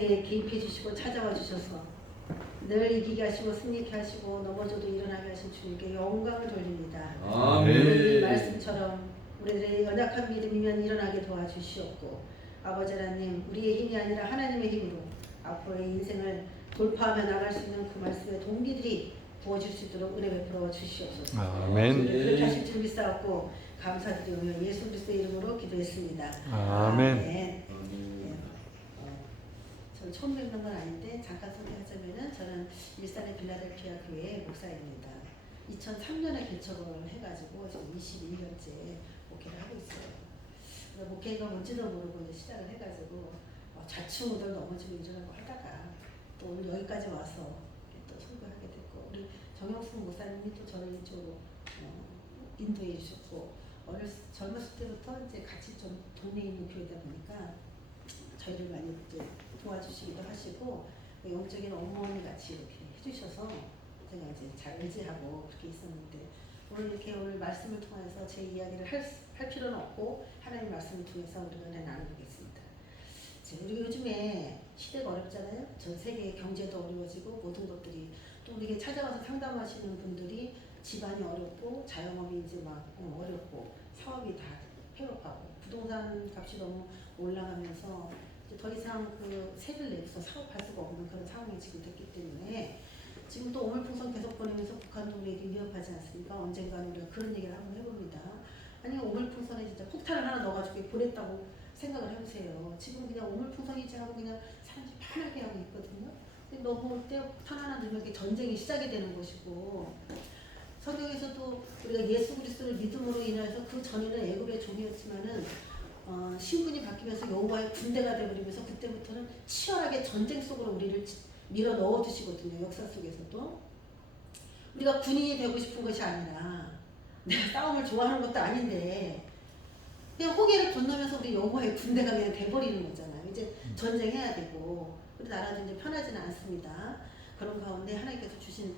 개입해 주시고 찾아와 주셔서 늘 이기게 하시고 승리케 하시고 넘어져도 일어나게 하신 주님께 영광을 돌립니다. 오늘 이 말씀처럼 우리들의 연약한 믿음이면 일어나게 도와주시옵고, 아버지 하나님, 우리의 힘이 아니라 하나님의 힘으로 앞으로의 인생을 돌파하며 나갈 수 있는 그 말씀의 동기들이 부어질 수 있도록 은혜 베풀어 주시옵소서. 아멘. 그렇게 하실 줄 믿사옵고 감사드리며 예수 그리스도의 이름으로 기도했습니다. 아멘. 저는 처음 뵙는 건 아닌데 잠깐 소개하자면은, 저는 일산의 빌라델피아 교회 목사입니다. 2003년에 개척을 해가지고 지금 21년째 목회를 하고 있어요. 목회가 뭔지도 모르고 이제 시작을 해가지고 좌충우돌 넘어지고 일어나고 하다가 또 오늘 여기까지 와서 또 설교하게 됐고, 우리 정영숙 목사님이 또 저를 이쪽으로 인도해 주셨고, 젊었을 때부터 이제 같이 좀 동네에 있는 교회다 보니까 저희를 많이 이제 도와주시기도 하시고, 영적인 어머니 같이 이렇게 해주셔서 제가 이제 잘 의지하고 그렇게 있었는데, 오늘 말씀을 통해서 제 이야기를 할 필요는 없고 하나님 말씀을 통해서 우리가 은혜 나누겠습니다. 우리 요즘에 시대가 어렵잖아요. 전 세계 경제도 어려워지고 모든 것들이, 또 우리에게 찾아와서 상담하시는 분들이 집안이 어렵고 자영업이 이제 막 어렵고 사업이 다 폐업하고 부동산 값이 너무 올라가면서 더 이상 그 세를 내서 사업할 수가 없는 그런 상황이 지금 됐기 때문에, 지금 또 오물풍선 계속 보내면서 북한도 우리에게 위협하지 않습니까? 언젠가는 우리가 그런 얘기를 한번 해봅니다. 아니, 오물풍선에 진짜 폭탄을 하나 넣어가지고 보냈다고 생각을 해보세요. 지금 그냥 오물풍선이지 하고 그냥 사람들이 편하게 하고 있거든요. 근데 넘어올 때 폭탄 하나 넣으면 이렇게 전쟁이 시작이 되는 것이고, 성경에서도 우리가 예수 그리스도를 믿음으로 인해서 그 전에는 애굽의 종이었지만은 신분이 바뀌면서 여호와의 군대가 되어버리면서 그때부터는 치열하게 전쟁 속으로 우리를 밀어 넣어주시거든요. 역사 속에서도. 우리가 군인이 되고 싶은 것이 아니라, 내가 싸움을 좋아하는 것도 아닌데 그냥 호계를 건너면서 우리 여호와의 군대가 그냥 돼버리는 거잖아요. 이제 전쟁해야 되고, 우리 나라도 이제 편하지는 않습니다. 그런 가운데 하나님께서 주신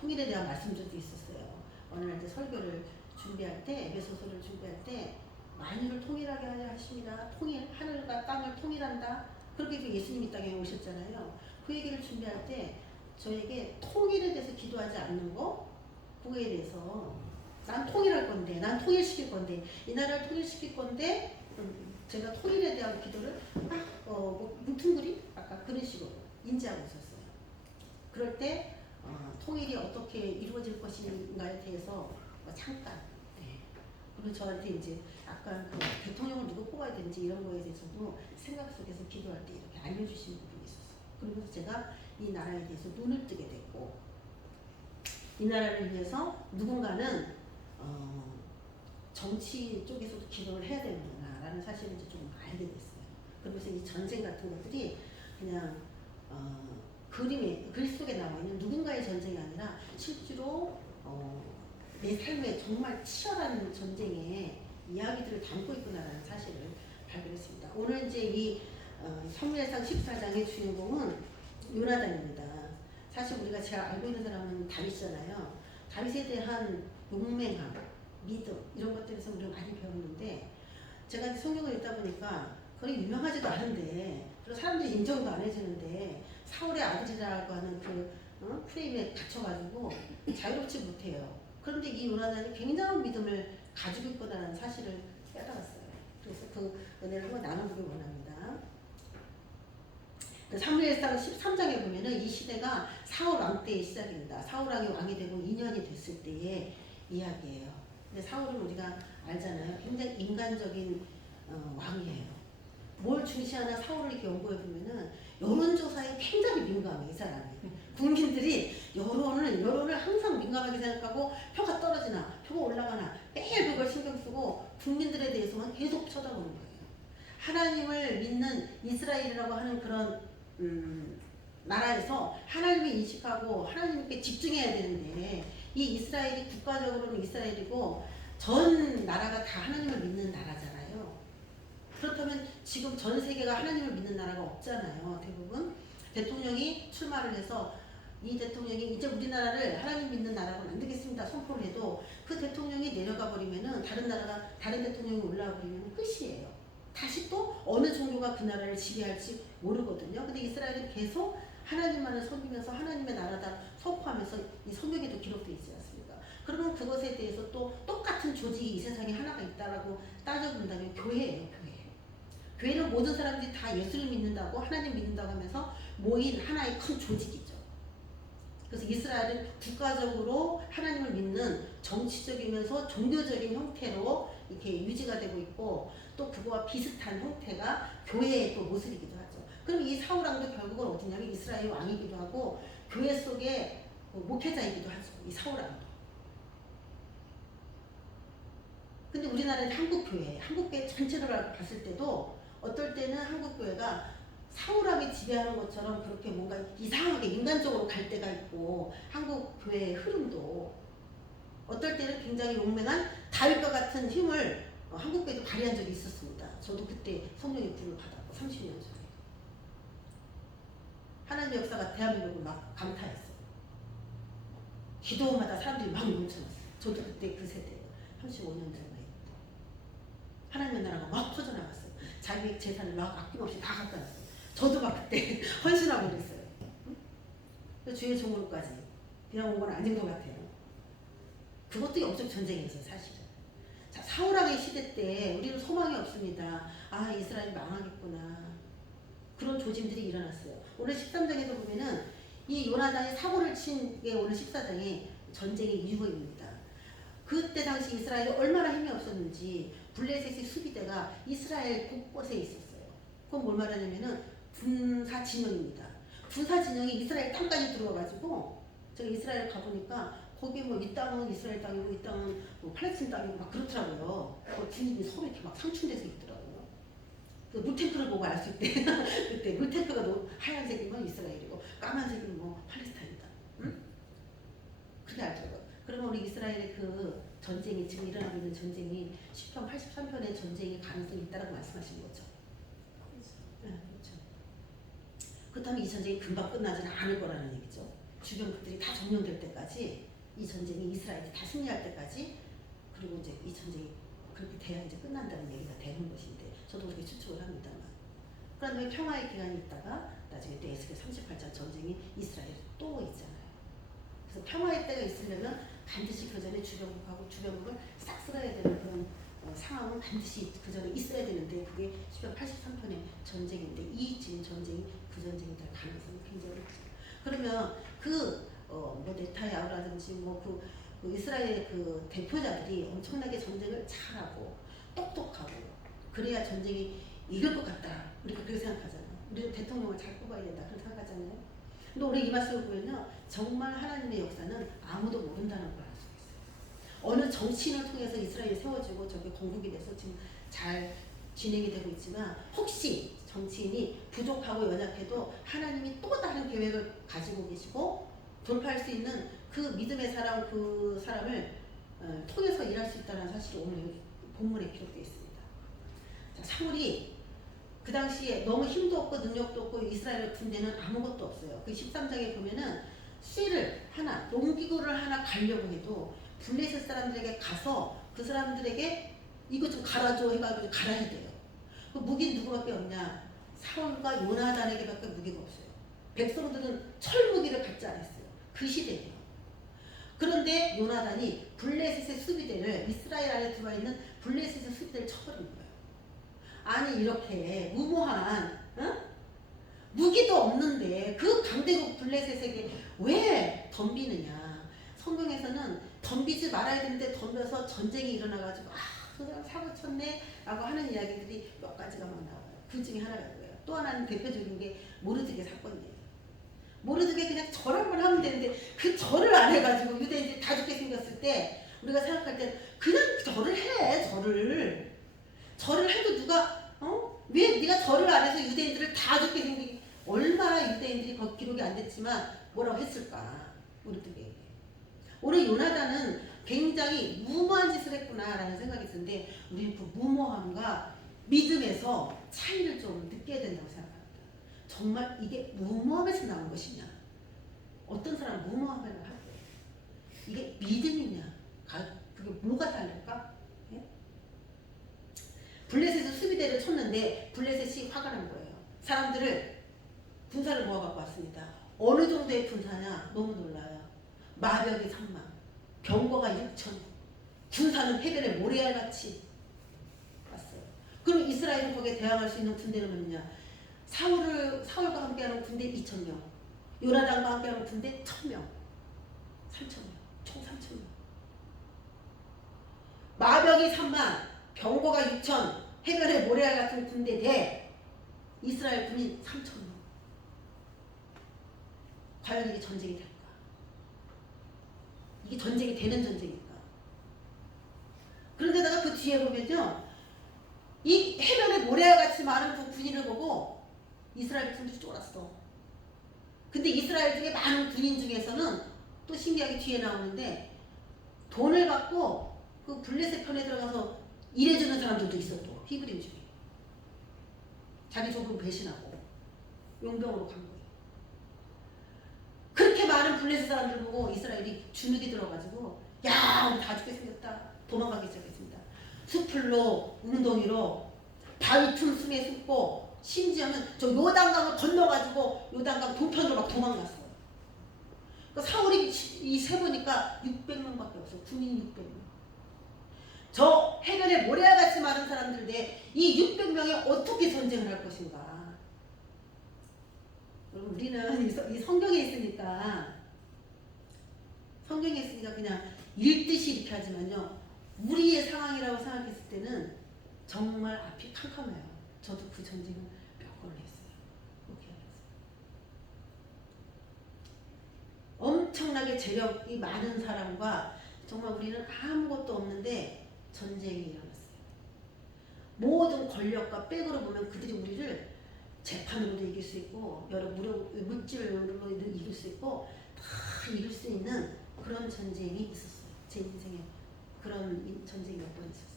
통일에 대한 말씀들도 있었어요. 어느 날 이제 설교를 준비할 때, 에베소서를 준비할 때, 만유를 통일하게 하려 하십니다. 통일, 하늘과 땅을 통일한다. 그렇게 해서 예수님이 땅에 오셨잖아요. 그 얘기를 준비할 때 저에게 통일에 대해서 기도하지 않는 거, 그거에 대해서 난 통일할 건데, 난 통일시킬 건데, 이 나라를 통일시킬 건데, 제가 통일에 대한 기도를 뭉퉁그리 아까 그런 식으로 인지하고 있었어요. 그럴 때 통일이 어떻게 이루어질 것인가에 대해서 잠깐, 그리고 저한테 이제 약간 그 대통령을 누구 뽑아야 되는지 이런 거에 대해서도 생각 속에서 기도할 때 이렇게 알려주시는 부분이 있었어요. 그러면서 제가 이 나라에 대해서 눈을 뜨게 됐고, 이 나라를 위해서 누군가는 정치 쪽에서도 기도를 해야 되는구나라는 사실을 이제 좀 알게 됐어요. 그러면서 이 전쟁 같은 것들이 그냥 글 속에 나와 있는 누군가의 전쟁이 아니라 실제로 내 삶에 정말 치열한 전쟁의 이야기들을 담고 있구나라는 사실을 발견했습니다. 오늘 이제 이 사무엘상 14장의 주인공은 요나단입니다. 사실 우리가 잘 알고 있는 사람은 다윗이잖아요. 다윗에 대한 용맹함, 믿음 이런 것들에서 우리가 많이 배웠는데, 제가 이제 성경을 읽다 보니까 그렇게 유명하지도 않은데, 그리고 사람들이 인정도 안 해주는데, 사울의 아들이라고 하는 그 프레임에 갇혀가지고 자유롭지 못해요. 그런데 이 요나단이 굉장한 믿음을 가지고 있구나라는 사실을 깨달았어요. 그래서 그 은혜를 한번 나눠보기 원합니다. 사무엘상 13장에 보면은 이 시대가 사울 왕 때의 시작입니다. 사울 왕이 왕이 되고 2년이 됐을 때의 이야기예요. 근데 사울은 우리가 알잖아요. 굉장히 인간적인 왕이에요. 뭘 중시하나 사울을 이렇게 연구해 보면은 여론조사에 굉장히 민감해, 이 사람이. 국민들이 여론을 항상 민감하게 생각하고, 표가 떨어지나 표가 올라가나 매일 그걸 신경 쓰고 국민들에 대해서만 계속 쳐다보는 거예요. 하나님을 믿는 이스라엘이라고 하는 그런 나라에서 하나님을 인식하고 하나님께 집중해야 되는데, 이 이스라엘이 국가적으로는 이스라엘이고 전 나라가 다 하나님을 믿는 나라잖아요. 그렇다면 지금 전 세계가 하나님을 믿는 나라가 없잖아요. 대부분 대통령이 출마를 해서 이 대통령이 이제 우리나라를 하나님 믿는 나라로 만들겠습니다 선포를 해도, 그 대통령이 내려가 버리면은 다른 대통령이 올라와 버리면 끝이에요. 다시 또 어느 종교가 그 나라를 지배할지 모르거든요. 근데 이스라엘은 계속 하나님만을 섬기면서 하나님의 나라다 선포하면서 이 성경에도 기록되어 있지 않습니까? 그러면 그것에 대해서 또 똑같은 조직이 이 세상에 하나가 있다라고 따져본다면 교회예요, 교회. 교회는 모든 사람들이 다 예수를 믿는다고 하나님 믿는다고 하면서 모인 하나의 큰 조직이죠. 그래서 이스라엘은 국가적으로 하나님을 믿는 정치적이면서 종교적인 형태로 이렇게 유지가 되고 있고 또 그거와 비슷한 형태가 교회의 또 모습이기도 하죠. 그럼 이 사울왕도 결국은 어디냐면 이스라엘 왕이기도 하고 교회 속의 목회자이기도 하죠. 이 사울왕도. 근데 우리나라는 한국교회, 한국교회 전체를 봤을 때도 어떨 때는 한국교회가 사울왕이 지배하는 것처럼 그렇게 뭔가 이상하게 인간적으로 갈 때가 있고 한국교회의 흐름도 어떨 때는 굉장히 용맹한 다윗과 같은 힘을 한국교회도 발휘한 적이 있었습니다. 저도 그때 성령의 불을 받았고 30년 전에 하나님의 역사가 대한민국을 막 강타했어요. 기도마다 사람들이 막 넘쳐났어요. 저도 그때 그 세대예요. 35년 전에 하나님의 나라가 막 퍼져나갔어요. 자기 재산을 막 아낌없이 다 갖다 놨어요. 저도 막 그때 헌신하고 그랬어요. 응? 주의 종으로까지 그냥 온 건 아닌 것 같아요. 그것도 영적 전쟁이었어요, 사실은. 자, 사울왕의 시대 때 우리는 소망이 없습니다. 아, 이스라엘이 망하겠구나. 그런 조짐들이 일어났어요. 오늘 13장에도 보면은 이 요나단이 사고를 친 게 오늘 14장에 전쟁의 이유입니다. 그때 당시 이스라엘이 얼마나 힘이 없었는지 블레셋의 수비대가 이스라엘 곳곳에 있었어요. 그건 뭘 말하냐면은 군사 진영입니다. 군사 진영이 이스라엘 땅까지 들어와가지고 제가 이스라엘 가보니까 거기 뭐 이 땅은 이스라엘 땅이고 이 땅은 뭐 팔레스틴 땅이고 막 그렇더라고요. 군인이 서로 이렇게 막 상충돼서 있더라고요. 그 물탱크를 보고 알 수 있대. 그때 물탱크가 하얀색이면 이스라엘이고 까만색이면 뭐 팔레스타인이다. 응? 그렇게 알더라고요. 그러면 우리 이스라엘의 그 전쟁이 지금 일어나고 있는 전쟁이 시편 83편의 전쟁의 가능성이 있다고 말씀하신 거죠. 네, 그렇죠. 그렇다면 이 전쟁이 금방 끝나지는 않을 거라는 얘기죠. 주변 국들이 다 점령될 때까지 이 전쟁이 이스라엘이 다 승리할 때까지 그리고 이제 이 전쟁이 그렇게 돼야 이제 끝난다는 얘기가 되는 것인데 저도 그렇게 추측을 합니다만 그런데 평화의 기간이 있다가 나중에 또 에스겔 38장 전쟁이 이스라엘에 또 있잖아요. 그래서 평화의 때가 있으려면 반드시 그 전에 주변국하고 주변국을 싹 쓸어야 되는 그런 상황은 반드시 그 전에 있어야 되는데 그게 시편 83편의 전쟁인데 이 지금 전쟁이 그 전쟁이 될 가능성이 굉장히 높죠. 그러면 뭐 네타야후라든지 그 이스라엘 그 대표자들이 엄청나게 전쟁을 잘하고 똑똑하고 그래야 전쟁이 이길 것 같다. 우리가 그렇게 생각하잖아요. 우리는 대통령을 잘 뽑아야 된다. 그렇게 생각하잖아요. 근데 우리 이 말씀을 보면요. 정말 하나님의 역사는 아무도 모른다는 걸 알 수 있어요. 어느 정치인을 통해서 이스라엘이 세워지고 저게 건국이 돼서 지금 잘 진행이 되고 있지만 혹시 정치인이 부족하고 연약해도 하나님이 또 다른 계획을 가지고 계시고 돌파할 수 있는 그 믿음의 사람 그 사람을 통해서 일할 수 있다는 사실이 오늘 여기 본문에 기록되어 있습니다. 자, 사울이 그 당시에 너무 힘도 없고 능력도 없고 이스라엘 군대는 아무것도 없어요. 그 13장에 보면은 쇠를 하나, 농기구를 하나 갈려고 해도 블레셋 사람들에게 가서 그 사람들에게 이거 좀 갈아줘 해가지고 갈아야 돼요. 그 무기는 누구밖에 없냐? 사울과 요나단에게밖에 무기가 없어요. 백성들은 철 무기를 갖지 않았어요. 그 시대예요. 그런데 요나단이 블레셋의 수비대를 이스라엘 안에 들어와 있는 블레셋의 수비대를 쳐버린 거예요. 아니 이렇게 무모한 무기도 없는데 그 강대국 블레셋에게 왜 덤비느냐. 성경에서는 덤비지 말아야 되는데 덤벼서 전쟁이 일어나가지고 그 사람 사고 쳤네 라고 하는 이야기들이 몇 가지가 막 나와요. 그 중에 하나가 그거예요. 또 하나는 대표적인 게 모르드게 사건이에요. 모르드게 그냥 절 한번 하면 되는데 그 절을 안 해가지고 유대인들이 다 죽게 생겼을 때 우리가 생각할 때 그냥 절을 해. 절을 해도 누가 왜 네가 절을 안 해서 유대인들을 다 죽게 생긴 얼마나 유대인들이 거기 기록이 안 됐지만 뭐라고 했을까 모르드게. 오늘 요나단은 굉장히 무모한 짓을 했구나라는 생각이 드는데 우리는 그 무모함과 믿음에서 차이를 좀 느껴야 된다고 생각합니다. 정말 이게 무모함에서 나온 것이냐? 어떤 사람은 무모함을 하고 이게 믿음이냐? 그게 뭐가 다를까? 예? 블레셋은 수비대를 쳤는데 블레셋이 화가 난 거예요. 사람들을 군사를 모아갖고 왔습니다. 어느 정도의 군사냐? 너무 놀라요. 마병이 3만, 병거가 6천, 군사는 해변에 모래알같이 왔어요. 그럼 이스라엘은 거기에 대항할 수 있는 군대는 뭐냐? 사울과 함께하는 군대 2,000명, 요나단과 함께하는 군대 1,000명, 3,000명, 총 3,000명. 마병이 3만, 병거가 6천, 해변에 모래알 같은 군대 대 이스라엘 군인 3,000명. 과연 이게 전쟁이 될까? 이게 전쟁이 되는 전쟁일까? 그런데다가 그 뒤에 보면요, 이 해변에 모래알같이 많은 그 군인을 보고 이스라엘 군들이 쫄았어. 근데 이스라엘 중에 많은 군인 중에서는 또 신기하게 뒤에 나오는데 돈을 받고 그 블레셋 편에 들어가서 일해주는 사람들도 있어. 또 히브리 중에 자기 조금 배신하고 용병으로 간 거예요. 그렇게 많은 블레셋 사람들 보고 이스라엘이 주눅이 들어가지고 야, 우리 다 죽게 생겼다. 도망가기 시작했습니다. 수풀로 웅덩이로 바위 틈틈에 숨고 심지어는 저 요단강을 건너가지고 요단강 동편으로 막 도망갔어요. 그러니까 사울이 이 세보니까 600명밖에 없어. 군인 600명. 저 해변에 모래알같이 많은 사람들 내 이 600명이 어떻게 전쟁을 할 것인가. 그럼 우리는 이 성경에 있으니까 그냥 읽듯이 이렇게 하지만요, 우리의 상황이라고 생각했을 때는 정말 앞이 캄캄해요. 저도 그 전쟁을 몇 번을 했어요. 그렇게 했어요. 엄청나게 재력이 많은 사람과 정말 우리는 아무것도 없는데 전쟁이 일어났어요. 모든 권력과 백으로 보면 그들이 우리를 재판으로도 이길 수 있고 여러 물질로도 이길 수 있고 다 이길 수 있는 그런 전쟁이 있었어요. 제 인생에 그런 전쟁이 몇 번 있었어요.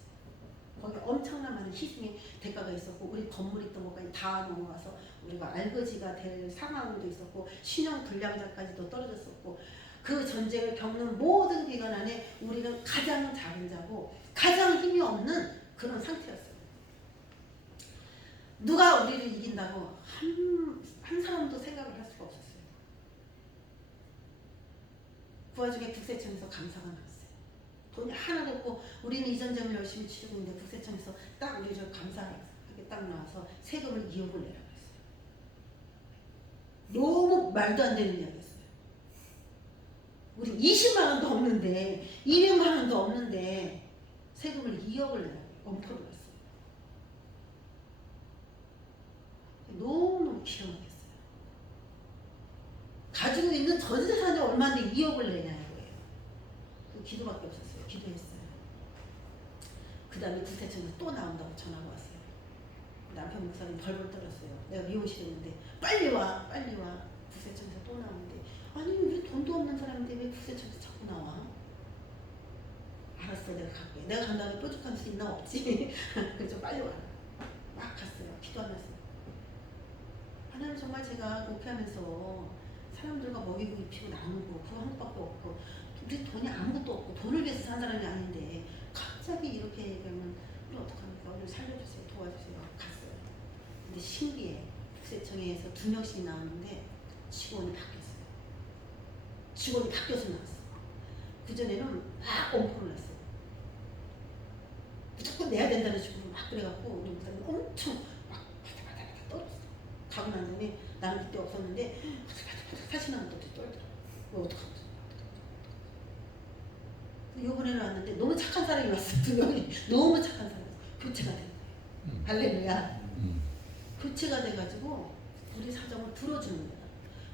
거기 엄청난 많은 희생의 대가가 있었고 우리 건물 있던 것까지 다 넘어가서 우리가 알거지가 될 상황도 있었고 신용 불량자까지도 떨어졌었고 그 전쟁을 겪는 모든 기간 안에 우리는 가장 작은 자고 가장 힘이 없는 그런 상태였어요. 누가 우리를 이긴다고 한 사람도 생각을 할 수가 없었어요. 그 와중에 국세청에서 감사가 나왔어요. 돈이 하나도 없고 우리는 이 전쟁을 열심히 치르고 있는데 국세청에서 딱 우리를 감사하게 딱 나와서 세금을 2억을 내라고 했어요. 너무 말도 안 되는 이야기였어요. 우리 20만 원도 없는데 200만 원도 없는데 세금을 2억을 내라고 엄포를 했어요. 너무너무 기가 막혔어요. 가지고 있는 전 재산이 얼마인데 2억을 내냐는 거예요. 그 기도밖에 없었어요. 기도했어요. 그 다음에 국세청에서 또 나온다고 전화가 왔어요. 남편 목사님 벌벌 떨었어요. 내가 미용실 했는데 빨리 와 빨리 와. 국세청에서 또 나오는데 아니 우리 돈도 없는 사람인데 왜 국세청에서 자꾸 나와. 알았어 내가 갈게. 내가 간다면 뾰족할 수 있나 없지. 그래서 빨리 와라. 막 갔어요. 기도하면서. 하나님 정말 제가 목회하면서 사람들과 먹이고 입히고 나누고 그거 한 것밖에 없고 우리 돈이 아무것도 없고 돈을 위해서 산 사람이 아닌데 갑자기 이렇게 얘기하면 우리 어떡합니까? 우리 살려주세요. 도와주세요. 갔어요. 근데 신기해. 국세청에서 2명씩 나오는데 직원이 바뀌었어요. 직원이 바뀌어서 나왔어. 그전에는 막 엄포를 냈어요. 무조건 내야 된다는 식으로 막 그래갖고 우리 목사님 엄청 막 바다바다 떨었어. 가고 난 다음에 나는 그때 없었는데 사신하는 또 떨더라. 뭐 어떡하지? 요번에는 왔는데 너무 착한 사람이 왔어. 2명이 너무 착한 사람이 왔어. 교체가 된 거예요. 할렐루야. 교체가 돼가지고 우리 사정을 들어주는 거야.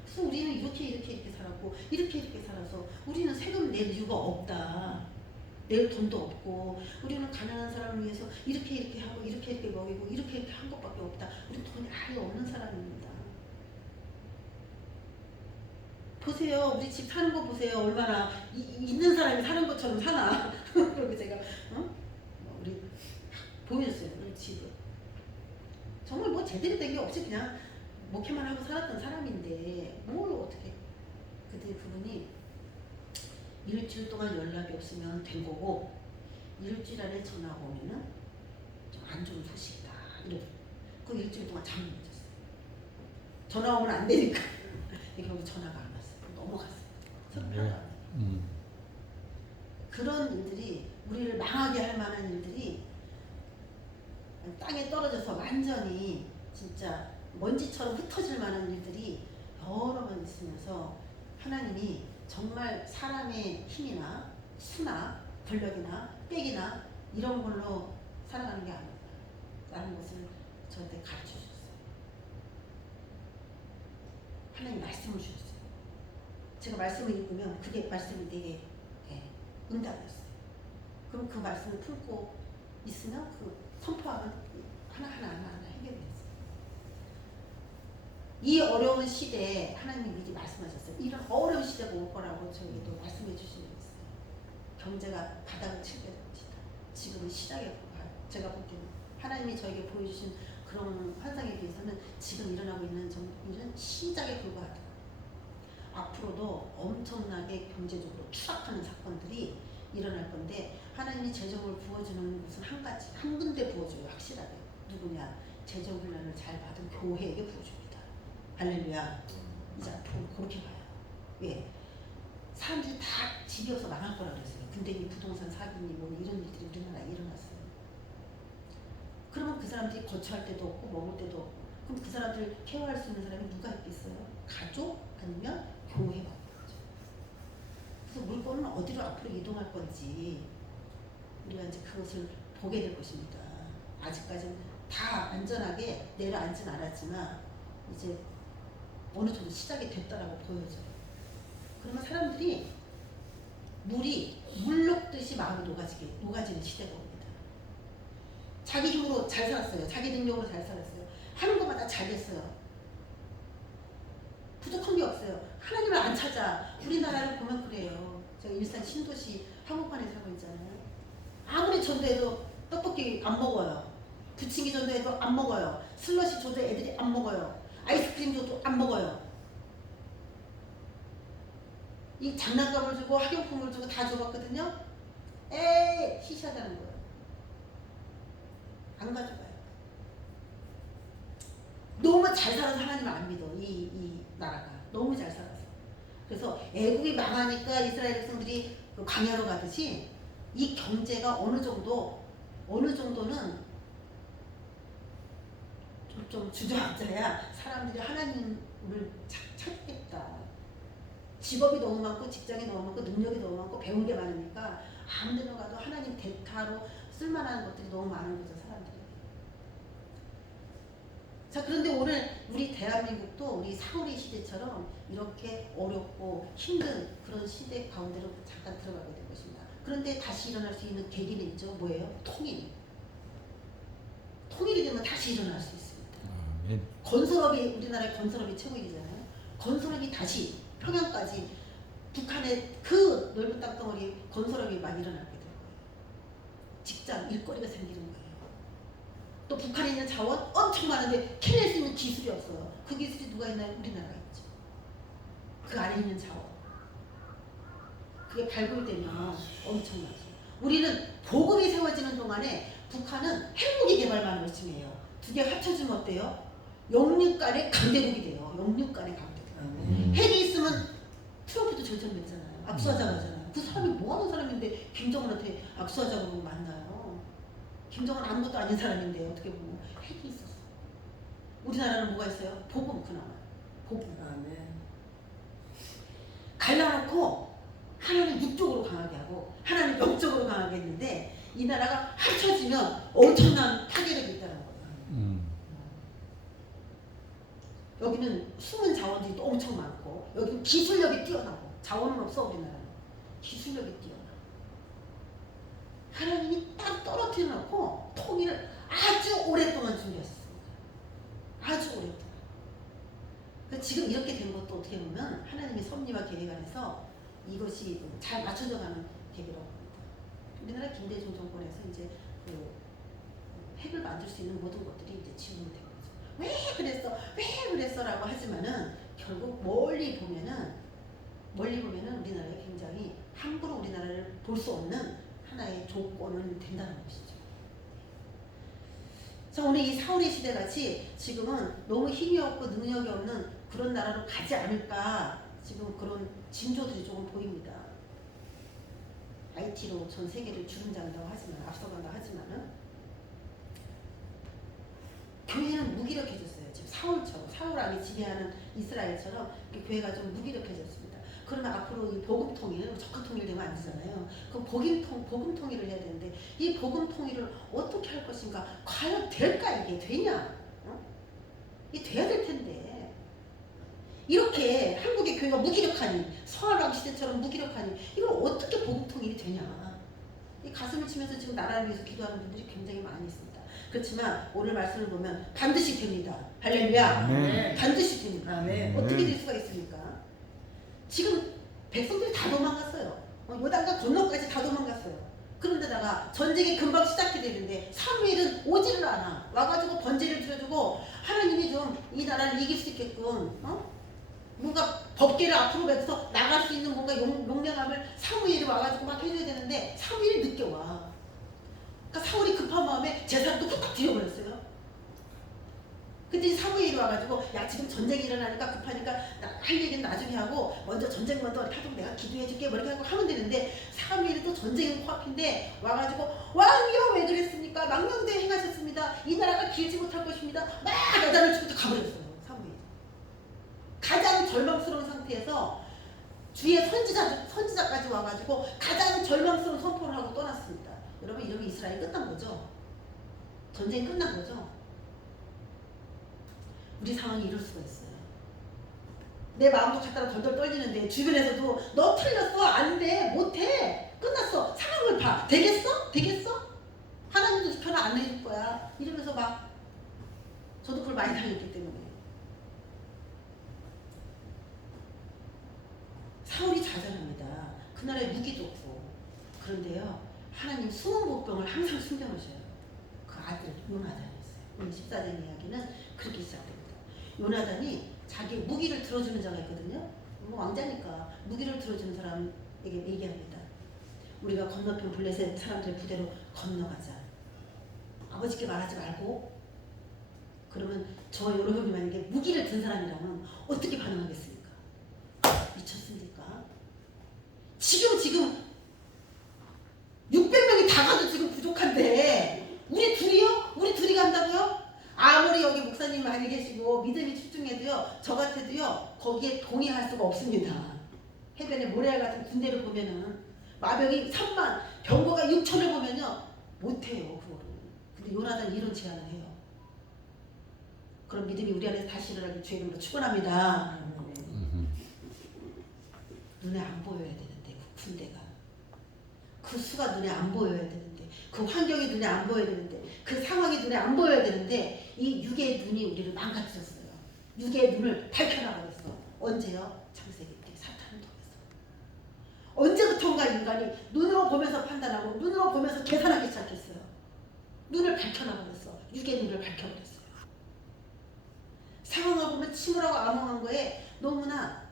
그래서 우리는 이렇게 살았고 이렇게 살아서 우리는 세금 낼 이유가 없다. 낼 돈도 없고 우리는 가난한 사람을 위해서 이렇게 하고 이렇게 먹이고 이렇게 한 것밖에 없다. 우리 돈이 아예 없는 사람입니다. 보세요. 우리 집 사는 거 보세요. 얼마나 있는 사람이 사는 것처럼 사나. 그리고 제가 우리 보여줬어요. 우리 집을. 정말 뭐 제대로 된 게 없이 그냥 목회만 하고 살았던 사람인데 뭘 어떻게. 근데 그분이 일주일 동안 연락이 없으면 된 거고 일주일 안에 전화가 오면은 안 좋은 소식이다. 이러고 그 일주일 동안 잠을 못 잤어요. 전화 오면 안 되니까. 결국 전화가 안 왔어요. 넘어갔어요. 전화가 안 와요. 그런 일들이 우리를 망하게 할 만한 일들이 땅에 떨어져서 완전히 진짜 먼지처럼 흩어질 만한 일들이 여러 번 있으면서 하나님이 정말 사람의 힘이나 수나 권력이나 빽이나 이런 걸로 살아가는 게 아니라는 것을 저한테 가르쳐 주셨어요. 하나님 말씀을 주셨어요. 제가 말씀을 읽으면 그게 말씀이 되게 응답이었어요. 그럼 그 말씀을 품고 있으면 그 선포하면 하나하나 해결이 됐어요. 이 어려운 시대에 하나님이 미리 말씀하셨어요. 이런 어려운 시대가 올 거라고 저희도 말씀해 주신 게 있어요. 경제가 바닥을 치게 됩니다. 지금은 시작에 불과해요. 제가 볼 때는 하나님이 저에게 보여주신 그런 환상에 비해서는 지금 일어나고 있는 일은 시작에 불과하다. 앞으로도 엄청나게 경제적으로 추락하는 사건들이 일어날 건데 하나님이 재정을 부어주는 것은 한 가지, 한 군데 부어줘요. 확실하게. 누구냐? 재정 훈련을 잘 받은 교회에게 부어줍니다. 할렐루야. 이제 앞으로 그렇게 가요. 왜? 사람들이 다 집이 없어 망할 거라 그랬어요. 근데 이 부동산 사기니 뭐 이런 일들이 우리나라에 일어났어요. 그러면 그 사람들이 거처할 데도 없고 먹을 데도 없고 그럼 그 사람들을 케어할 수 있는 사람이 누가 있겠어요? 가족? 아니면 교회가 있죠. 그래서 물건은 어디로 앞으로 이동할 건지 우리가 이제 그것을 보게 될 것입니다. 아직까지는 다 안전하게 내려앉진 않았지만 이제 어느 정도 시작이 됐다라고 보여져요. 그러면 사람들이 물이 물 녹듯이 마음이 녹아지는 시대가 옵니다. 자기 힘으로 잘 살았어요. 자기 능력으로 잘 살았어요. 하는 것마다 잘 됐어요. 부족한 게 없어요. 하나님을 안 찾아. 우리나라를 보면 그래요. 제가 일산 신도시 한복판에 살고 있잖아요. 아무리 전도해도 떡볶이 안 먹어요. 부침개 전도해도 안 먹어요. 슬러시 줘도 애들이 안 먹어요. 아이스크림 줘도 안 먹어요. 이 장난감을 주고 학용품을 주고 다 줘봤거든요. 에이 시시하다는 거예요. 안 가져가요. 너무 잘 살아서 하나님을 안 믿어. 이 나라가 너무 잘 살아서. 그래서 애국이 망하니까 이스라엘 백성들이 광야로 가듯이 이 경제가 어느 정도는 좀 주저앉아야 사람들이 하나님을 찾겠다. 직업이 너무 많고 직장이 너무 많고 능력이 너무 많고 배운 게 많으니까 아무 데나 가도 하나님 대타로 쓸만한 것들이 너무 많은 거죠. 사람들이. 자, 그런데 오늘 우리 대한민국도 우리 사우리 시대처럼 이렇게 어렵고 힘든 그런 시대 가운데로 잠깐 들어가게 될 것입니다. 그런데 다시 일어날 수 있는 계기는 있죠. 뭐예요? 통일. 통일이 되면 다시 일어날 수 있습니다. 건설업이 우리나라의 건설업이 최고이잖아요. 건설업이 다시 평양까지 북한의 그 넓은 땅덩어리 건설업이 많이 일어나게 될 거예요. 직장, 일거리가 생기는 거예요. 또 북한에 있는 자원 엄청 많은데 캐낼 수 있는 기술이 없어요. 그 기술이 누가 있나요? 우리나라가 있죠. 그 안에 있는 자원. 그게 발굴되면 엄청나죠. 우리는 보급이 세워지는 동안에 북한은 핵무기 개발만 열심히 해요. 두 개 합쳐지면 어때요? 영육간의 강대국이 돼요. 영육간의 강대국. 핵이 있으면 트럼프도 절정했잖아요. 압수하자고 하잖아요. 그 사람이 뭐하는 사람인데 김정은한테 압수하자고 만나요. 김정은 아무것도 아닌 사람인데 어떻게 보면 핵이 있었어. 우리나라는 뭐가 있어요? 보급 그나마. 보급. 네. 갈라놓고 하나는 육적으로 강하게 하고 하나는 영적으로 강하게 했는데 이 나라가 합쳐지면 엄청난 파괴력이 있다는 거예요. 여기는 숨은 자원들이 또 엄청 많고 여기는 기술력이 뛰어나고 자원은 없어. 우리나라는 기술력이 뛰어나. 하나님이 딱 떨어뜨려 놓고 통일을 아주 오랫동안 준비했습니다. 아주 오랫동안. 그러니까 지금 이렇게 된 것도 어떻게 보면 하나님의 섭리와 계획 안에서 이것이 잘 맞춰져 가는 계획이라고 합니다. 우리나라 김대중 정권에서 이제 그 핵을 만들 수 있는 모든 것들이 이제 지원이 된 거죠. 왜 그랬어라고 하지만은 결국 멀리 보면은 우리나라가 굉장히 함부로 우리나라를 볼 수 없는 하나의 조건은 된다는 것이죠. 그래서 오늘 이 사울의 시대 같이 지금은 너무 힘이 없고 능력이 없는 그런 나라로 가지 않을까 지금 그런 징조들이 조금 보입니다. IT로 전 세계를 주름잡는다고 하지만 앞서간다고 하지만은 교회는 무기력해졌어요. 지금 사울처럼 사울 안에 지배하는 이스라엘처럼 교회가 좀 무기력해졌습니다. 그러면 앞으로 이 복음 통일, 적극 통일되면 안 되잖아요. 그럼 복음 통일을 해야 되는데 이 복음 통일을 어떻게 할 것인가? 과연 될까 이게 되냐? 어? 이게 돼야 될 텐데 이렇게 한국의 교회가 무기력하니 서울왕 시대처럼 무기력하니 이걸 어떻게 복음 통일이 되냐? 이 가슴을 치면서 지금 나라를 위해서 기도하는 분들이 굉장히 많이 있습니다. 그렇지만 오늘 말씀을 보면 반드시 됩니다. 할렐루야. 네. 반드시 됩니다. 네. 어떻게 될 수가 있습니까? 지금 백성들이 다 도망갔어요. 요단강 건너까지 다 도망갔어요. 그런데다가 전쟁이 금방 시작이 되는데 사무엘은 오지를 않아. 와가지고 번제를 드려주고 하나님이 좀 이 나라를 이길 수 있게끔 뭔가 법계를 앞으로 맺어서 나갈 수 있는 뭔가 용맹함을 사무엘이 와가지고 막 해줘야 되는데 사무엘이 늦게 와. 그러니까 사울이 급한 마음에 제사도 뚝뚝 뒤져버렸어요. 근데 사무엘이 와가지고 야 지금 전쟁이 일어나니까 급하니까 할 얘기는 나중에 하고 먼저 전쟁 먼저 하고 내가 기도해줄게 뭐 이렇게 하고 하면 되는데 사무엘이 또 전쟁은 코앞인데 와가지고 왕이여 왜 그랬습니까? 망령되이 행하셨습니다. 이 나라가 길지 못할 것입니다. 막 여단을 치고 가버렸어요. 사무엘이 가장 절망스러운 상태에서 주의 선지자까지 와가지고 가장 절망스러운 선포를 하고 떠났습니다. 여러분 이러면 이스라엘 끝난 거죠? 전쟁이 끝난 거죠? 우리 상황이 이럴 수가 있어요. 내 마음도 갖다가 덜덜 떨리는데 주변에서도 너 틀렸어 안돼 못해 끝났어 상황을 봐 되겠어? 되겠어? 하나님도 편을 안 내줄 거야 이러면서 막 저도 그걸 많이 당했기 때문에 사울이 좌절합니다. 그날에 무기도 없고 그런데요 하나님 숨은 보병을 항상 숨겨놓으셔요. 그 아들 요나단이었어요. 오늘 14장 이야기는 그렇게 시작됩니다. 요나단이 자기 무기를 들어주는 자가 있거든요. 뭐 왕자니까 무기를 들어주는 사람에게 얘기합니다. 우리가 건너편 블레셋 사람들의 부대로 건너가자. 아버지께 말하지 말고. 그러면 저 여러분이 만약에 무기를 든 사람이라면 어떻게 반응하겠습니까? 미쳤습니까? 지금 600명이 다 가도 지금 부족한데 우리 둘이요? 우리 둘이 간다고요? 아무리 여기 목사님 많이 계시고 믿음이 출중해도요 저 같아도요 거기에 동의할 수가 없습니다. 해변에 모래알 같은 군대를 보면은 마병이 3만 병거가 6천을 보면요 못해요 그거를. 근데 요나단이 이런 제안을 해요. 그런 믿음이 우리 안에서 다시 일어나길 주의 이름으로 축원합니다. 눈에 안 보여야 되는데 그 군대가 그 수가 눈에 안 보여야 되는데 그 환경이 눈에 안 보여야 되는데 그 상황이 눈에 안 보여야 되는데 이 육의 눈이 우리를 망가뜨렸어요. 육의 눈을 밝혀나가겠어. 언제요? 창세기 때 사탄을 통해서. 언제부턴가 인간이 눈으로 보면서 판단하고 눈으로 보면서 계산하기 시작했어요. 눈을 밝혀나가겠어. 육의 눈을 밝혀버렸어요. 상황을 보면 침울하고 암울한 거에 너무나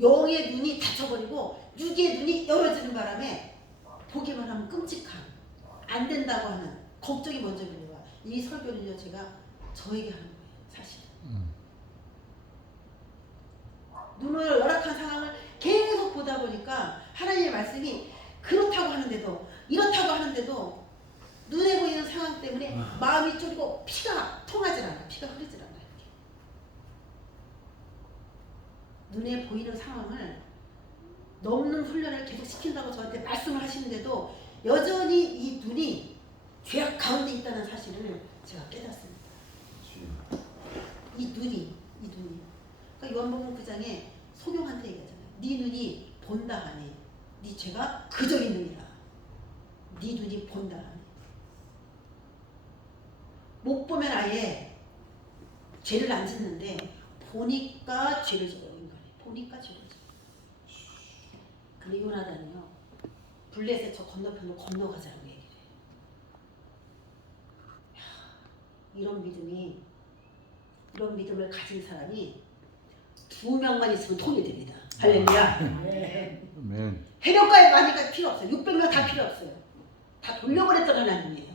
영의 눈이 닫혀버리고 육의 눈이 열어지는 바람에 보기만 하면 끔찍한 안 된다고 하는 걱정이 먼저 들어와. 이 설교는요 제가 저에게 하는 거예요 사실. 눈을 열악한 상황을 계속 보다 보니까 하나님의 말씀이 그렇다고 하는데도 이렇다고 하는데도 눈에 보이는 상황 때문에 마음이 쫄고 피가 통하질 않아. 피가 흐르질 않아. 눈에 보이는 상황을 넘는 훈련을 계속 시킨다고 저한테 말씀을 하시는데도 여전히 이 눈이 죄악 가운데 있다는 사실을 제가 깨닫습니다. 이 눈이 그러니까 요한복음 9장에 소경한테 얘기하잖아요. 네 눈이 본다 하니 네 죄가 그저 있느니라. 네 눈이 본다 하니 못 보면 아예 죄를 안 짓는데 보니까 죄를 져요. 보니까 죄를 져요. 근데 요나단이요 블레셋 저 건너편으로 건너가자고 얘기를 해요. 이런 믿음을 가진 사람이 2명만 있으면 통일됩니다. 할렐루야. 아멘. 해변가에 많이가 필요 없어요. 600명 다 필요 없어요. 다 돌려버렸던 하나님이에요.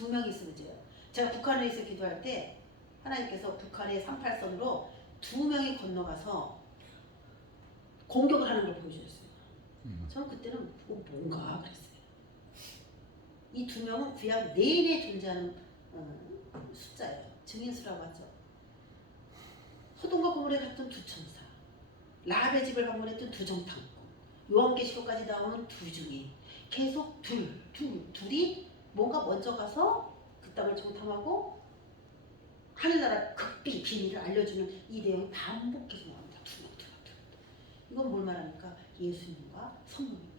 2명이 쓰러져요. 제가 북한에 있어 기도할 때 하나님께서 북한의 38선으로 2명이 건너가서 공격을 하는 걸 보여주셨어요. 저는 그때는 뭔가 그랬어요. 이 2명은 구약 내내 존재하는 숫자예요. 증인수라고 하죠. 소돔과 고모라에 갔던 2 천사, 라합의 집을 방문했던 2 정탐꾼, 요한계시록까지 나오는 2 증인, 계속 둘이 뭔가 먼저 가서 그 땅을 정탐하고 하늘나라 극비 비밀을 알려주는 이 내용이 반복해서 나옵니다. 2명. 이건 뭘 말합니까? 예수님과 성령입니다.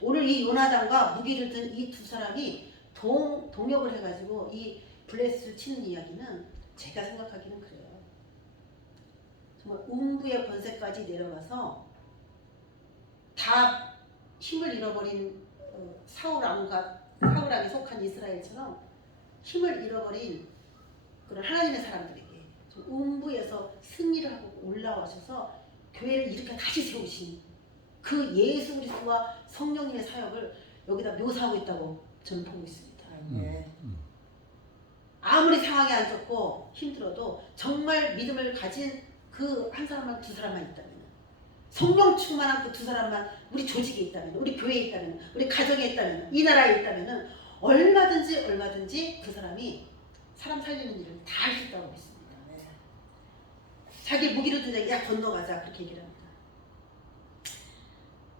오늘 이 요나단과 무기를 든 이 2 사람이 동역을 해가지고 이 블레스를 치는 이야기는 제가 생각하기는 그래요. 정말 음부의 권세까지 내려가서 다 힘을 잃어버린 사울왕에 속한 이스라엘처럼 힘을 잃어버린 그런 하나님의 사람들에게 음부에서 승리를 하고 올라와셔서 교회를 이렇게 다시 세우신 그 예수 그리스도와 성령님의 사역을 여기다 묘사하고 있다고 저는 보고 있습니다. 아무리 상황이 안 좋고 힘들어도 정말 믿음을 가진 그 한 사람만 2 사람만 있다면, 성령 충만한 그 2 사람만 우리 조직에 있다면, 우리 교회에 있다면, 우리 가정에 있다면, 이 나라에 있다면 얼마든지 그 사람이 사람 살리는 일을 다 할 수 있다고 믿습니다. 자기 무기를 든 자에게 야 건너가자 그렇게 얘기를 합니다.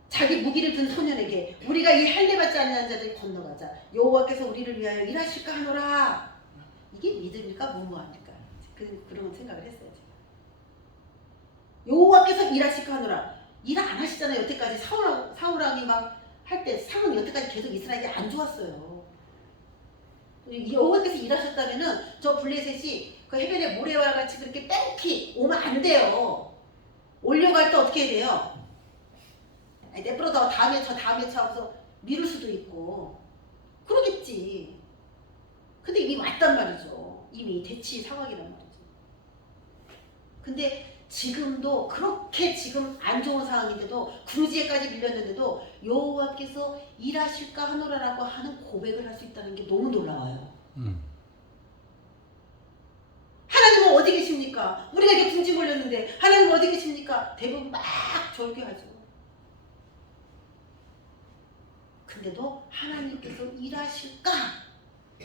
자기 무기를 든 소년에게 우리가 이 할례받지 아니하는 자들이 건너가자. 여호와께서 우리를 위하여 일하실까 하노라. 이게 믿음일까 무모합니까? 그런 생각을 했어요. 제가. 여호와께서 일하실까 하노라. 일 안 하시잖아요. 여태까지 사울왕이 막 할 때 상황이 여태까지 계속 이스라엘이 안 좋았어요. 여호와께서 일하셨다면은 저 블레셋이 그 해변의 모래와 같이 그렇게 뺑키 오면 안 돼요. 올려갈 때 어떻게 해야 돼요? 내버려둬 다음에 쳐 하고서 미룰 수도 있고 그러겠지. 근데 이미 왔단 말이죠. 이미 대치 상황이란 말이죠. 근데 지금도 그렇게 지금 안 좋은 상황인데도 궁지에까지 밀렸는데도 여호와께서 일하실까 하노라라고 하는 고백을 할 수 있다는 게 너무 놀라워요. 하나님은 어디 계십니까? 우리가 이렇게 궁지 몰렸는데 하나님은 어디 계십니까? 대부분 막 절규하죠. 근데도 하나님께서 일하실까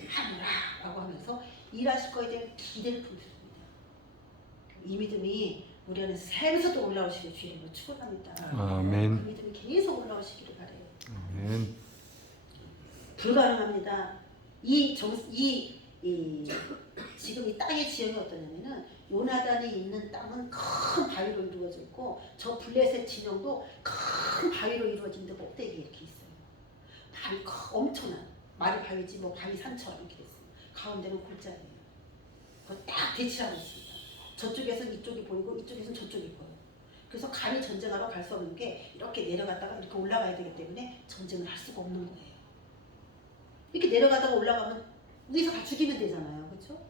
하노라라고 하면서 일하실 거에 대한 기대를 품습니다. 이 믿음이 우리 안에 샘에서도 올라오시길 주님으로 축원합니다. 아멘. 그 믿음이 계속 올라오시기를 바래요. 아멘. 불가능합니다. 지금 이 땅의 지형이 어떠냐면은 요나단이 있는 땅은 큰 바위로 이루어져 있고 저 블레셋 진영도 큰 바위로 이루어진 데 꼭대기 이렇게 있어요. 바위 엄청난 말이 바위지 뭐 바위 산처럼 이렇게 있어요. 가운데는 골짜기예요. 그거 딱 대치하고 있습니다. 저쪽에서는 이쪽이 보이고 이쪽에서는 저쪽이 보여요. 그래서 감히 전쟁하러 갈 수 없는 게 이렇게 내려갔다가 이렇게 올라가야 되기 때문에 전쟁을 할 수가 없는 거예요. 이렇게 내려가다가 올라가면 위에서 다 죽이면 되잖아요. 그렇죠?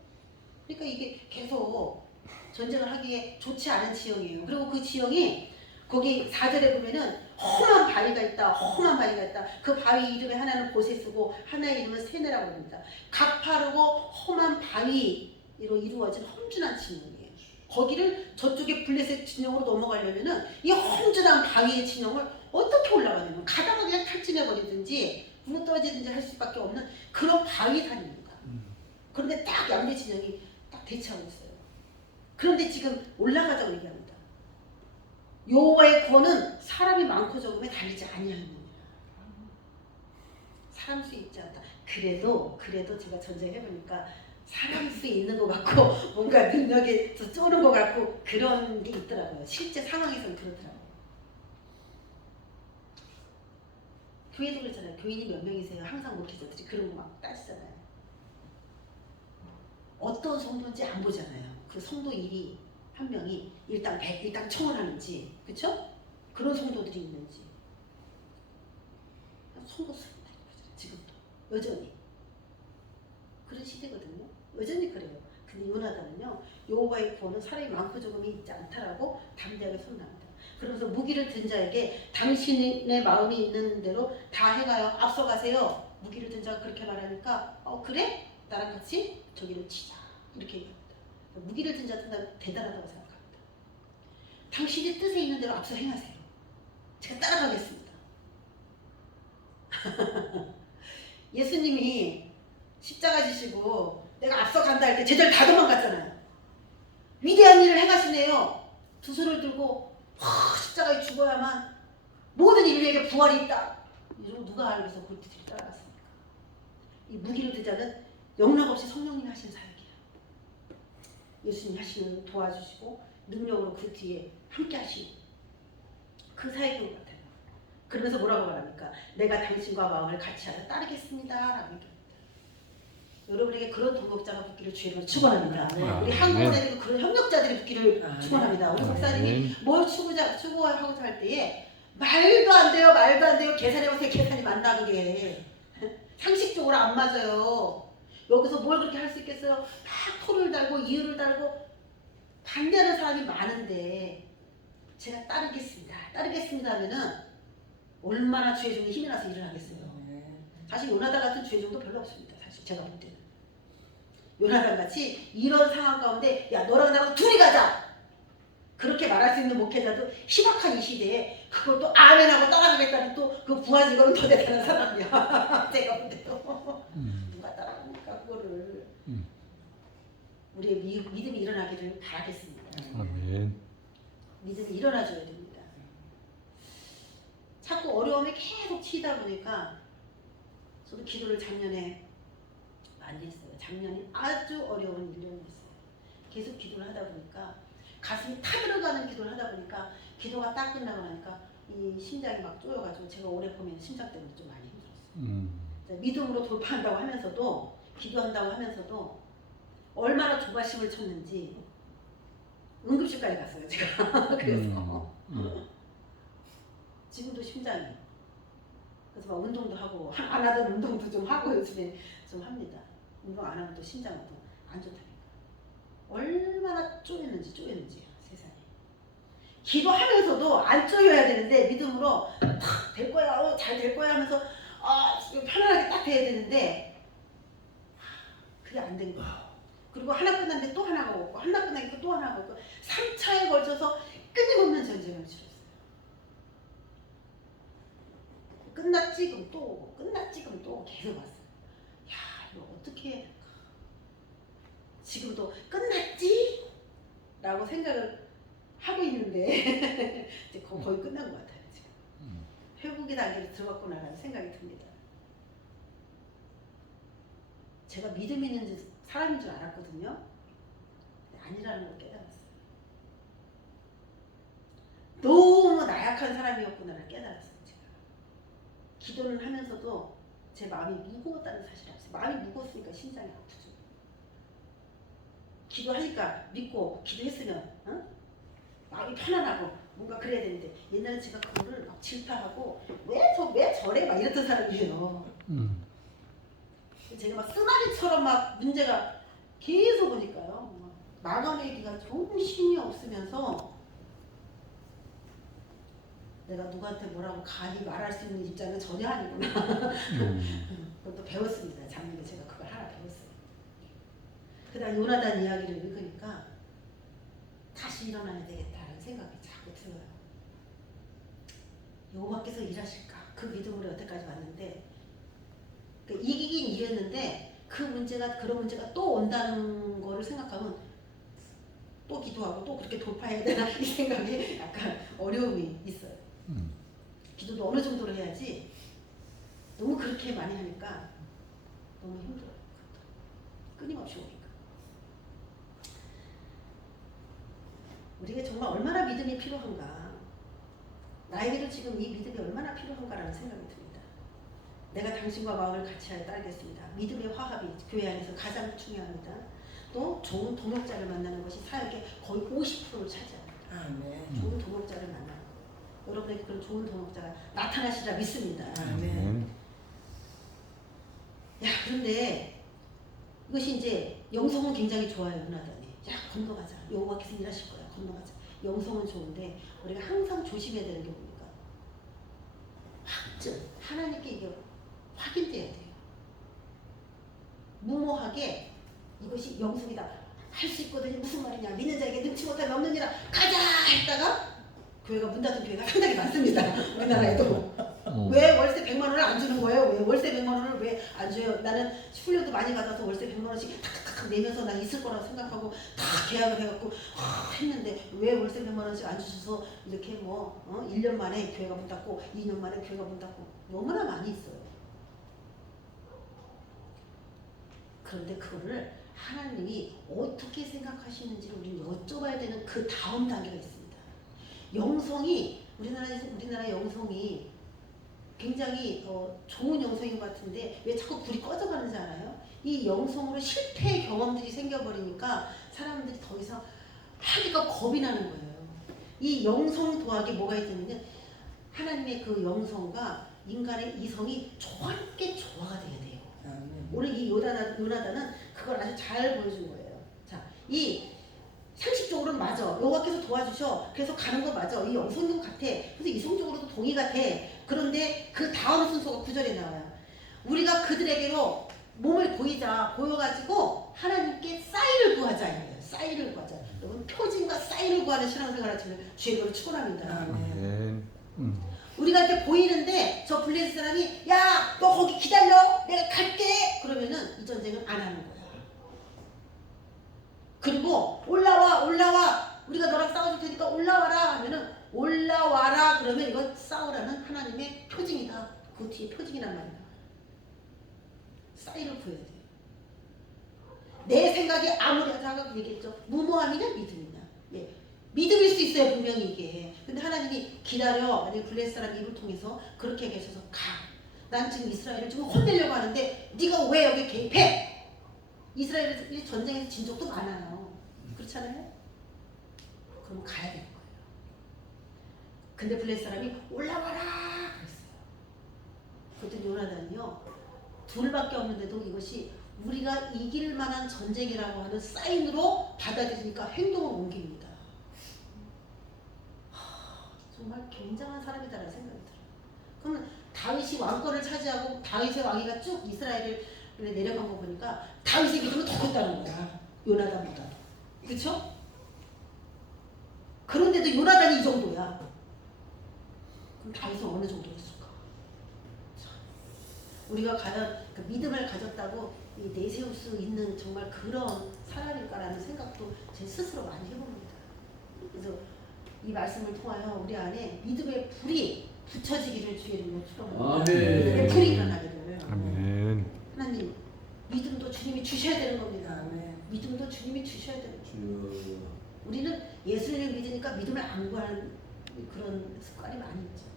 그러니까 이게 계속 전쟁을 하기에 좋지 않은 지형이에요. 그리고 그 지형이 거기 4절에 보면은 험한 바위가 있다. 험한 바위가 있다. 그 바위 이름에 하나는 보세스고 하나의 이름은 세네라고 합니다. 가파르고 험한 바위로 이루어진 험준한 진영이에요. 거기를 저쪽에 블레셋 진영으로 넘어가려면은 이 험준한 바위의 진영을 어떻게 올라가냐면 가다가 그냥 탈진해버리든지 굴러 떨어지든지 할 수밖에 없는 그런 바위산입니다. 그런데 딱 양대 진영이 딱 대치하고 있어요. 그런데 지금 올라가자고 얘기합니다. 여호와의 구원은 사람이 많고 적음에 달리지 아니하느니라. 사람 수 있지 않다. 그래도 제가 전쟁해보니까 사람 수 있는 것 같고 뭔가 능력에 더 쪼는 것 같고 그런 게 있더라고요. 실제 상황에서는 그렇더라고요. 교회도 그렇잖아요. 교인이 몇 명이세요? 항상 목회자들이 그런 거 막 따지잖아요. 어떤 성도인지 안 보잖아요. 그 성도 일이 한 명이 일당 100, 일당 1000원 하는지, 그렇죠? 그런 성도들이 있는지. 성도 수는 지금도 여전히 그런 시대거든요. 여전히 그래요. 근데 요나단은요, 여호와의 구원은 사람이 많고 적음이 있지 않다라고 담대하게 선언합니다. 그러면서 무기를 든 자에게 당신의 마음이 있는 대로 다 행하여 앞서가세요. 무기를 든 자가 그렇게 말하니까 그래? 나랑 같이 저기를 치자 이렇게 얘기합니다. 무기를 든 자도 대단하다고 생각합니다. 당신의 뜻에 있는 대로 앞서 행하세요. 제가 따라가겠습니다. 예수님이 십자가 지시고 내가 앞서 간다 할 때 제자들 다 도망갔잖아요. 위대한 일을 행하시네요. 두 손을 들고 십자가에 죽어야만 모든 인류에게 부활이 있다. 이러고 누가 알고서 그 뒤를 따라갔습니까? 이 무기를 든 자는 영락없이 성령님이 하시는 사역이에요. 예수님이 하시는 도와주시고 능력으로 그 뒤에 함께 하시고 그 사역인 것 같아요. 그러면서 뭐라고 말합니까? 내가 당신과 마음을 같이 하여 따르겠습니다 라고 얘기합니다. 여러분에게 그런 동역자가 붙기를 주님으로 축원합니다. 우리 한국원에도 그런 협력자들이 붙기를 축원합니다. 우리 목사님이 뭘 추구하고자 할 때에 말도 안 돼요. 계산해보세요. 계산이 맞나 그게. 상식적으로 안 맞아요. 여기서 뭘 그렇게 할 수 있겠어요? 막 토를 달고 이유를 달고 반대하는 사람이 많은데 제가 따르겠습니다 하면은 얼마나 주의 종이 힘이 나서 일을 하겠어요. 사실 요나단 같은 주의 종도 별로 없습니다. 사실 제가 볼 때는 요나단 같이 이런 상황 가운데 야 너랑 나랑 둘이 가자 그렇게 말할 수 있는 목회자도 희박한 이 시대에 그걸 또 아멘하고 따라가겠다는 또 그 부하 직원은 더 대단한 사람이야. 제가 볼 때도 누가 따라갑니까 그거를. 우리의 믿음이 일어나기를 바라겠습니다. 아멘. 믿음이 일어나줘야 됩니다. 자꾸 어려움에 계속 치다 보니까 저도 기도를 작년에 많이 했어요. 작년에 아주 어려운 1년이었어요. 계속 기도를 하다 보니까 가슴이 타들어가는 기도를 하다 보니까 기도가 딱 끝나고 나니까 이 심장이 막 쪼여가지고 제가 올해 보면 심장 때문에 좀 많이 힘들었어요. 믿음으로 돌파한다고 하면서도 기도한다고 하면서도 얼마나 조바심을 쳤는지 응급실까지 갔어요 제가. 그래서 지금도 심장이 그래서 막 운동도 하고 안 하던 운동도 좀 하고 요즘에 좀 합니다. 운동 안 하면 또 심장은 또 안 좋다니까. 얼마나 쪼였는지 세상에. 기도하면서도 안 쪼여야 되는데 믿음으로 탁 될 거야 잘 될 거야 하면서 편안하게 딱 돼야 되는데 그게 안 된 거야. 그리고 하나 끝났는데 또 하나가 오고 하나 끝나니까 또 하나가 오고 3차에 걸쳐서 끊임없는 전쟁을 치렀어요. 끝났지 그럼 또 오고 끝났지 그럼 또 오고 계속 왔어요. 야 이거 어떻게 해야 될까. 지금도 끝났지? 라고 생각을 하고 있는데 이제 거의 끝난 것 같아요. 지금 회복의 단계로 들어갔구나라는 생각이 듭니다. 제가 믿음 있는 사람인 줄 알았거든요. 아니라는 걸 깨달았어요. 너무 나약한 사람이었구나를 깨달았어요. 제가 기도를 하면서도 제 마음이 무거웠다는 사실을 알았어요. 마음이 무거웠으니까 심장이 아프죠. 기도하니까 믿고 기도했으면 마음이 편안하고 뭔가 그래야 되는데 옛날에 제가 그거를 막 질타하고 왜 저래 막 이랬던 사람이에요. 제가 막 쓰나미처럼 막 문제가 계속 오니까요. 막아내기가 너무 힘이 없으면서 내가 누구한테 뭐라고 감히 말할 수 있는 입장은 전혀 아니구나. 그것도 배웠습니다. 작년에 제가 그걸 하나 배웠어요. 그다음 요나단 이야기를 읽으니까 다시 일어나야 되겠다는 생각이 자꾸 들어요. 여호와께서 일하실까? 그 믿음으로 여태까지 왔는데 그러니까 이기긴 이겼는데 그런 문제가 또 온다는 거를 생각하면 또 기도하고 또 그렇게 돌파해야 되나 이 생각이 약간 어려움이 있어요. 기도도 어느 정도로 해야지 너무 그렇게 많이 하니까 너무 힘들어요. 끊임없이 오니까. 우리가 정말 얼마나 믿음이 필요한가, 나에게도 지금 이 믿음이 얼마나 필요한가라는 생각이 듭니다. 내가 당신과 마음을 같이 하여 따르겠습니다. 믿음의 화합이 교회 안에서 가장 중요합니다. 또 좋은 동역자를 만나는 것이 사역의 거의 50%를 차지합니다. 좋은 동역자를 만나는 거. 여러분에게 그런 좋은 동역자가 나타나시리라 믿습니다. 야, 그런데 이것이 이제 영성은 굉장히 좋아요. 요나단이. 야, 건너가자. 여호와께서 일하실 거야. 건너가자. 영성은 좋은데 우리가 항상 조심해야 되는 게 뭡니까? 확증. 하나님께 이게 확인돼야 돼요. 무모하게 이것이 영성이다 할 수 있거든요. 무슨 말이냐, 믿는 자에게 능치 못하면 없느니라 가자 했다가 교회가 문 닫은 교회가 상당히 많습니다. 우리나라에도. 왜 월세 100만 원을 안 주는 거예요? 왜 월세 100만 원을 왜 안 줘요? 나는 훈련도 많이 받아서 월세 100만 원씩 탁탁탁 내면서 난 있을 거라고 생각하고 다 계약을 해갖고 했는데 왜 월세 100만 원씩 안 주셔서 이렇게 1년 만에 교회가 문 닫고 2년 만에 교회가 문 닫고 너무나 많이 있어요. 그런데 그거를 하나님이 어떻게 생각하시는지를 우리는 여쭤봐야 되는 그 다음 단계가 있습니다. 영성이 우리나라 영성이 굉장히 좋은 영성인 것 같은데 왜 자꾸 불이 꺼져가는지 알아요? 이 영성으로 실패의 경험들이 생겨버리니까 사람들이 더 이상 하기가 겁이 나는 거예요. 이 영성 도학에 뭐가 있냐면 하나님의 그 영성과 인간의 이성이 함께 조화가 돼야 돼요. 오늘 이 요나단은 그걸 아주 잘 보여준 거예요. 자, 이 상식적으로는 맞아. 여호와께서 도와주셔. 그래서 가는 거 맞아. 이 영성도 같아. 그래서 이성적으로도 동의가 돼. 그런데 그 다음 순서가 9절에 나와요. 우리가 그들에게로 몸을 보여가지고 하나님께 사인을 구하자 이거예요. 사인을 구하자. 여러분 표징과 사인을 구하는 신앙생활을 하시면 주의 이름으로 축원합니다. 우리가 이렇게 보이는데 저 블레셋 사람이 야, 너 거기 기다려. 내가 갈게. 그러면은 이 전쟁은 안 하는 거야. 그리고 올라와. 우리가 너랑 싸워줄 테니까 올라와라 하면은 올라와라 그러면 이건 싸우라는 하나님의 표징이다. 그 뒤에 표징이란 말이야. 사인을 구해야 돼. 내 생각이 아무리 하자고 얘기했죠. 무모함이냐 믿음이냐. 예. 믿음일 수 있어요 분명히 이게. 근데 하나님이 기다려. 만약에 블레셋 사람 입을 통해서 그렇게 계셔서 가. 난 지금 이스라엘을 지금 혼내려고 하는데 네가 왜 여기 개입해? 이스라엘이 전쟁에서 진 적도 많아요. 그렇잖아요? 그럼 가야 되는 거예요. 근데 블레셋 사람이 올라와라 그랬어요. 그랬더니 요나단이요. 둘밖에 없는데도 이것이 우리가 이길 만한 전쟁이라고 하는 사인으로 받아들이니까 행동을 옮깁니다. 정말 굉장한 사람이다라는 생각이 들어요. 그러면 다윗이 왕권을 차지하고 다윗의 왕위가 쭉 이스라엘을 내려간 거 보니까 다윗의 믿음은 더 컸다는 거야. 요나단보다. 그렇죠? 그런데도 요나단이 이 정도야. 그럼 다윗은 어느 정도였을까? 우리가 과연 그 믿음을 가졌다고 내세울 수 있는 정말 그런 사람일까라는 생각도 제 스스로 많이 해봅니다. 그래서 이 말씀을 통하여 우리 안에 믿음의 불이 붙여지기를 주의 이름으로 축원합니다. 믿음의 불이 일어나기를. 아멘. 하나님 믿음도 주님이 주셔야 되는 겁니다. 아멘. 믿음도 주님이 주셔야 되는 거예요. 우리는 예수님을 믿으니까 믿음을 안 구하는 그런 습관이 많이 있죠.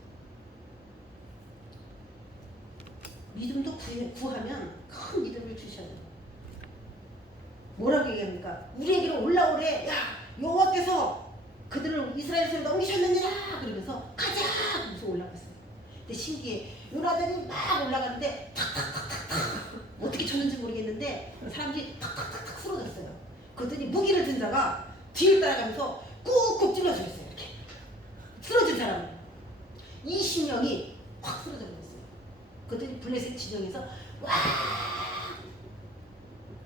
믿음도 구하면 큰 믿음을 주셔야 돼요. 뭐라고 얘기합니까? 우리에게로 올라오래. 야, 여호와께서 그들을 이스라엘에서 넘기셨느니라 그러면서 가자 하면서 올라갔어요. 근데 신기해. 요나단이 막 올라갔는데 탁탁탁탁탁 어떻게 쳤는지 모르겠는데 사람들이 탁탁탁탁 쓰러졌어요. 그랬더니 무기를 든 자가 뒤를 따라가면서 꾹꾹 찔러져 있어요. 이렇게 쓰러진 사람을 20명이 확 쓰러져 버렸어요. 그랬더니 블레셋 지정에서 와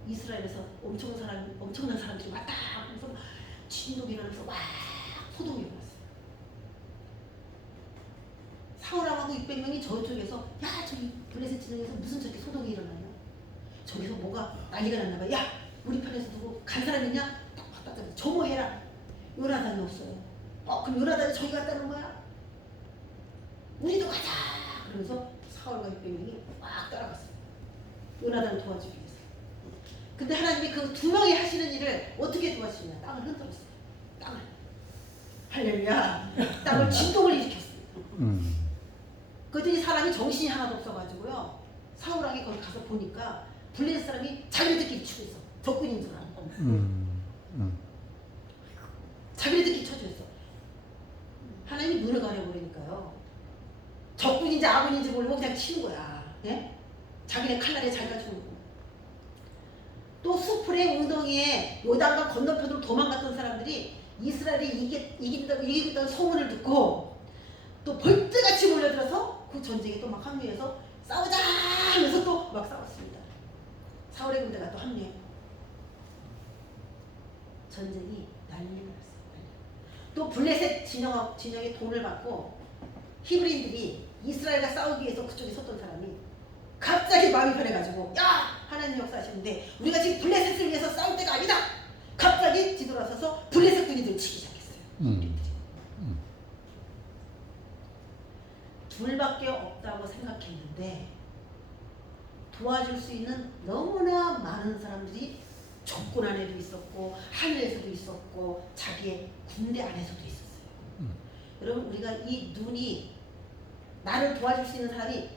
이스라엘에서 엄청난 사람들이 왔다 하면서 진동이 일어나면서 와 소동이 일어났어요. 사울하고 600명이 저쪽에서 야 저기 블레셋 지정에서 무슨 저렇게 소동이 일어나냐? 저기서 뭐가 난리가 났나 봐. 야 우리 편에서 누구 간 사람 있냐? 딱 점호해라. 요나단이 없어요. 그럼 요나단이 저기 갔다는 거야? 우리도 가자. 그러면서 사울과 600명이 막 따라갔어요. 요나단을 도와주기 위해서. 근데 하나님이 그 두 명이 하시는 일을 어떻게 도와주시냐? 땅을 흔들었어요. 땅을. 할렐루야. 땅을 진동을 일으켰어요. 그랬더니 사람이 정신이 하나도 없어가지고요. 사울왕이 거기 가서 보니까 블레셋 사람이 자기네들끼리 치고 있어. 적군인 줄 알고. 자기네들끼리 쳐져 있어. 하나님이 눈을 가려버리니까요. 적군인지 아군인지 모르고 그냥 치는 거야. 예? 자기네 칼날에 자기가 죽는 거야. 또 수풀의 웅덩이에 요단강 건너편으로 도망갔던 사람들이 이스라엘이 이긴다는 소문을 듣고 또 벌떼같이 몰려들어서 그 전쟁에 또 막 합류해서 싸우자 하면서 또 막 싸웠습니다. 사울의 군대가 또 합류해. 전쟁이 난리가 났어요. 또 블레셋 진영이 돈을 받고 히브리인들이 이스라엘과 싸우기 위해서 그쪽에 섰던 사람이 갑자기 마음이 변해가지고 야! 하나님 역사하시는데 우리가 지금 블레셋을 위해서 싸울 때가 아니다! 갑자기 뒤돌아서서 블레셋 군인들을 치기 시작했어요. 둘밖에 없다고 생각했는데 도와줄 수 있는 너무나 많은 사람들이 적군 안에도 있었고 하늘에서도 있었고 자기의 군대 안에서도 있었어요. 여러분 우리가 이 눈이 나를 도와줄 수 있는 사람이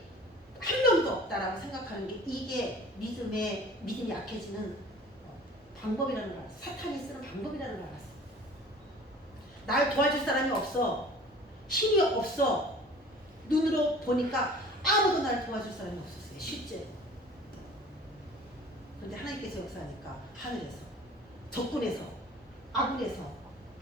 한 명도 없다라고 생각하는 게 이게 믿음이 약해지는 방법이라는 걸 알았어. 사탄이 쓰는 방법이라는 걸 알았어. 날 도와줄 사람이 없어. 힘이 없어. 눈으로 보니까 아무도 날 도와줄 사람이 없었어요. 실제로. 그런데 하나님께서 역사하니까 하늘에서, 적군에서, 아군에서,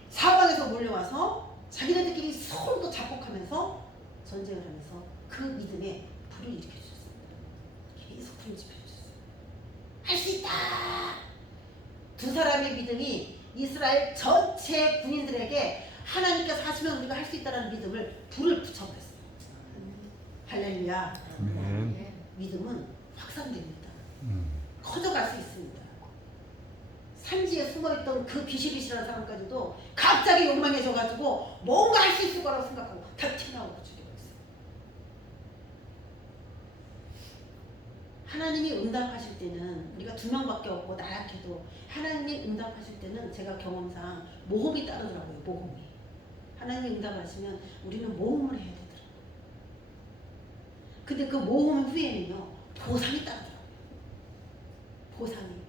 사방에서 몰려와서 자기네들끼리 서로 작곡하면서 전쟁을 하면서 그 믿음에 불을 일으켜주셨습니다. 계속 불을 지펴주셨어요. 할 수 있다! 두 사람의 믿음이 이스라엘 전체 군인들에게 하나님께서 하시면 우리가 할 수 있다는 믿음을 불을 붙여버렸어요. 할렐루야. 믿음은 확산됩니다. 커져갈 수 있습니다. 산지에 숨어있던 그 비실비실한 사람까지도 갑자기 욕망해져가지고 뭔가 할 수 있을 거라고 생각하고 다 튀어나오고 죽여버렸어요. 하나님이 응답하실 때는 우리가 2명밖에 없고 나약해도 하나님이 응답하실 때는 제가 경험상 모험이 따르더라고요. 모험이. 하나님이 응답하시면 우리는 모험을 해야 되더라고요. 근데 그 모험 후에는요 보상이 따르더라고요. 보상이.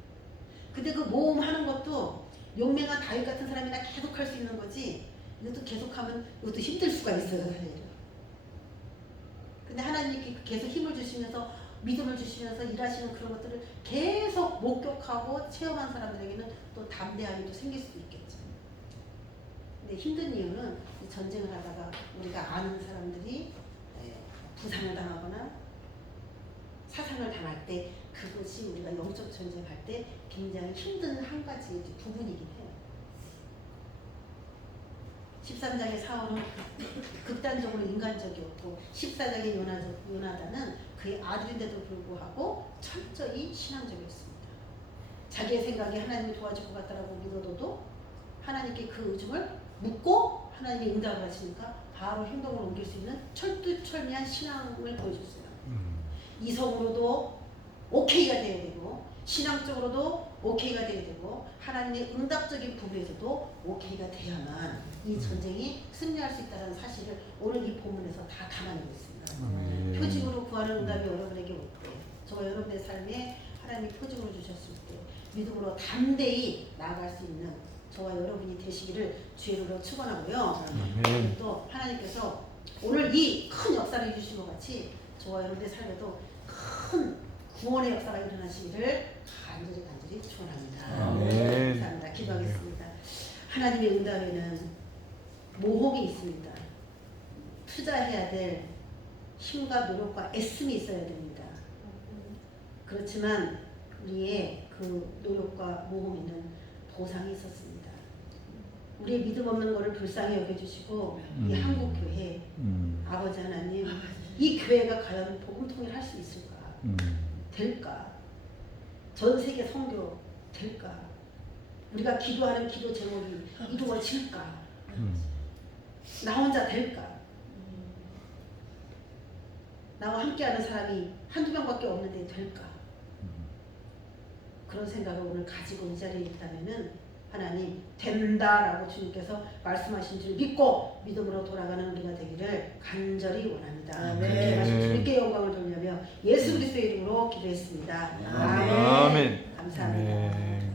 근데 그 모험하는 것도 용맹한 다윗 같은 사람이나 계속 할 수 있는 거지 이것도 계속하면 이것도 힘들 수가 있어요. 근데 하나님이 계속 힘을 주시면서 믿음을 주시면서 일하시는 그런 것들을 계속 목격하고 체험한 사람들에게는 또 담대함이 또 생길 수도 있겠죠. 근데 힘든 이유는 전쟁을 하다가 우리가 아는 사람들이 부상을 당하거나 사상을 당할 때 그것이 우리가 영적 전쟁할 때 굉장히 힘든 한 가지 부분이긴 해요. 13장의 사울은 극단적으로 인간적이었고 14장의 요나단은 그의 아들인데도 불구하고 철저히 신앙적이었습니다. 자기의 생각이 하나님이 도와줄 것 같다라고 믿어도 하나님께 그 의중을 묻고 하나님이 응답을 하시니까 바로 행동을 옮길 수 있는 철두철미한 신앙을 보여줬어요. 이성으로도 오케이가 되어야 되고 신앙적으로도 오케이가 되어야 되고 하나님의 응답적인 부분에서도 오케이가 돼야만 이 전쟁이 승리할 수 있다는 사실을 오늘 이 본문에서 다 담아내고 있습니다. 표징으로 구하는 응답이 여러분에게 올 때, 저와 여러분의 삶에 하나님이 표징으로 주셨을 때 믿음으로 담대히 나아갈 수 있는 저와 여러분이 되시기를 주의로 축원하고요. 또 하나님께서 오늘 이 큰 역사를 해주신 것 같이 저와 여러분의 삶에도 큰 구원의 역사가 일어나시기를 간절히 축원합니다. 감사합니다. 기도하겠습니다. 하나님의 응답에는 모험이 있습니다. 투자해야 될 힘과 노력과 애씀이 있어야 됩니다. 그렇지만 우리의 그 노력과 모험에는 보상이 있었습니다. 우리의 믿음 없는 것을 불쌍히 여겨주시고 이 한국교회 아버지 하나님 이 교회가 과연 복음통일 할 수 있을까? 될까? 전 세계 선교 될까? 우리가 기도하는 기도 제목이 이루어질까? 나 혼자 될까? 나와 함께하는 사람이 한두 명밖에 없는데 될까? 그런 생각을 오늘 가지고 이 자리에 있다면은 하나님 된다라고 주님께서 말씀하신 줄 믿고 믿음으로 돌아가는 우리가 되기를 간절히 원합니다. 그렇게 하신 주님께 영광을 돌리며 예수 그리스도의 이름으로 기도했습니다. 아멘. 감사합니다.